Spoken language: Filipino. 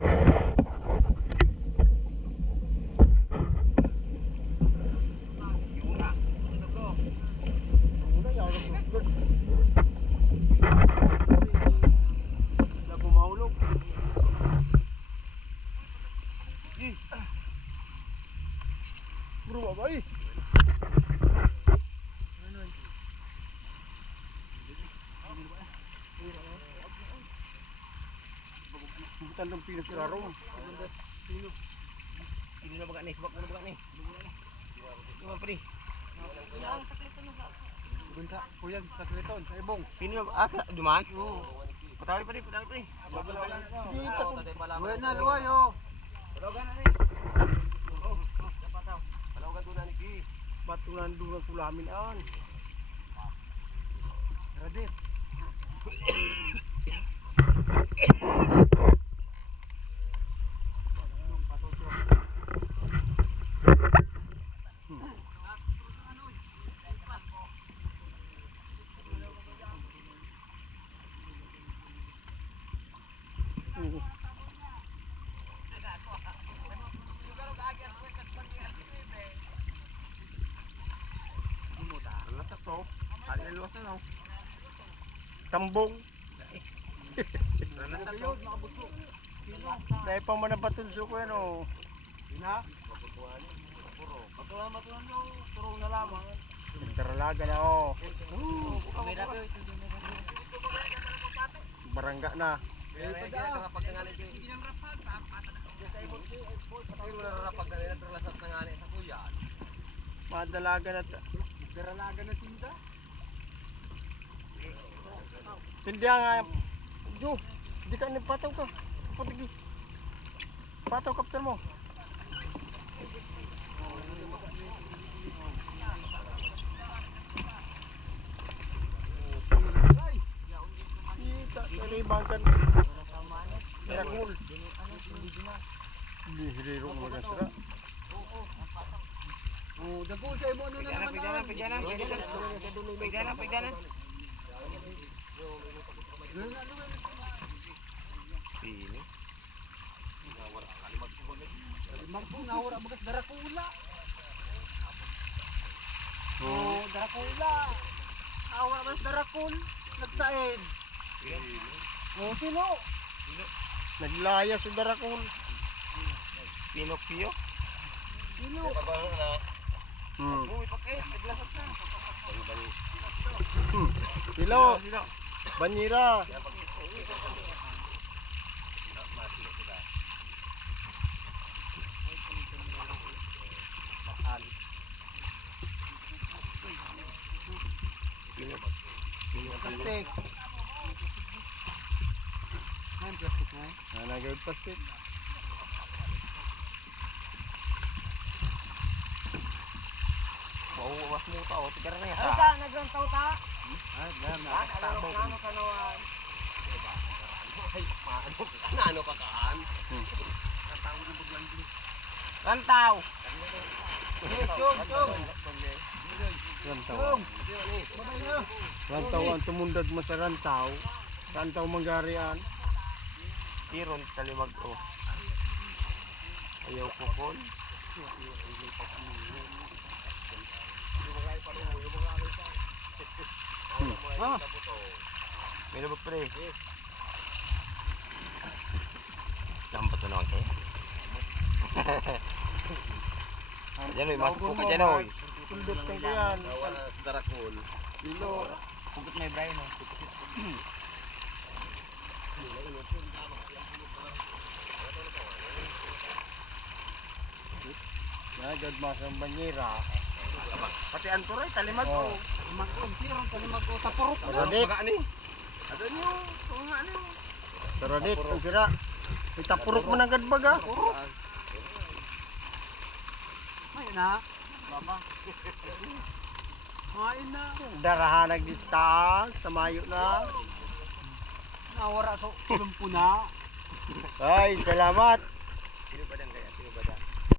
Bro, boy. Bukan dong pinus karong. Ini na baga ni, subak mo na baga ni. Ano pa rin? Bunsa, kuyan sa kreton, sa ibong. Pino asa duman? Oo. Patawi pa rin, patawi pa rin. Luway na, luway oh. Palawagan na ni. Palawagan doon na ni Ki. Batunan durang kulamin an. Radit. Tambong. Dahil pa manabatunso ko yan o. Ina? Matulan nyo, turong na lamang. Taralaga na o. Barangga na. Madalaga na. Taralaga na tinda. Tindihan nga. Jo, di ka nipataw ka. Patigi. Pataw kapten mo. Kita, nalibangkan. Darakul. Hiriro mo na sira. Oh, dagol sa imo ano na naman. Pigdanan. Ini. Marpo nawara bagas darakula. Oh, darakula. Awara mas darakul nagsaid. Oh, sino? Naglaya sa darakul. Pinokpio. Sino? Uy, pakit, naglasat na. Silo. Banyira. Plastik. Ay, plastik na. Nagawid plastik. Wawas mo tao, tigar na yan. Ay, ka, nagrantaw ta? Ay, Tabog. Ano kanawan? Ay, ano ka kaan? Rantaw. Rantaw. Rantaw ang tumundag mo sa rantaw. Rantaw manggarian. Iron kalimag o. Ayaw kukol. May labag pre. Lambat na naman kayo. Diyan oy, masuk ka dyan oy. Sundot ka yan. Darakul. Dilo. Pugot may Brian o. Nagad masang banyera. Pati anturoy, talimag o. Talimag ko. Tapurot. Saradit. Ano nyo? Tunga nyo. Saradit. Ang sira. Itapurot mo ng gadbaga. Ayun na. Ayun na. Darahan nagdistas. Tamayo na. Nawara so. Tulong po na. Ay, salamat.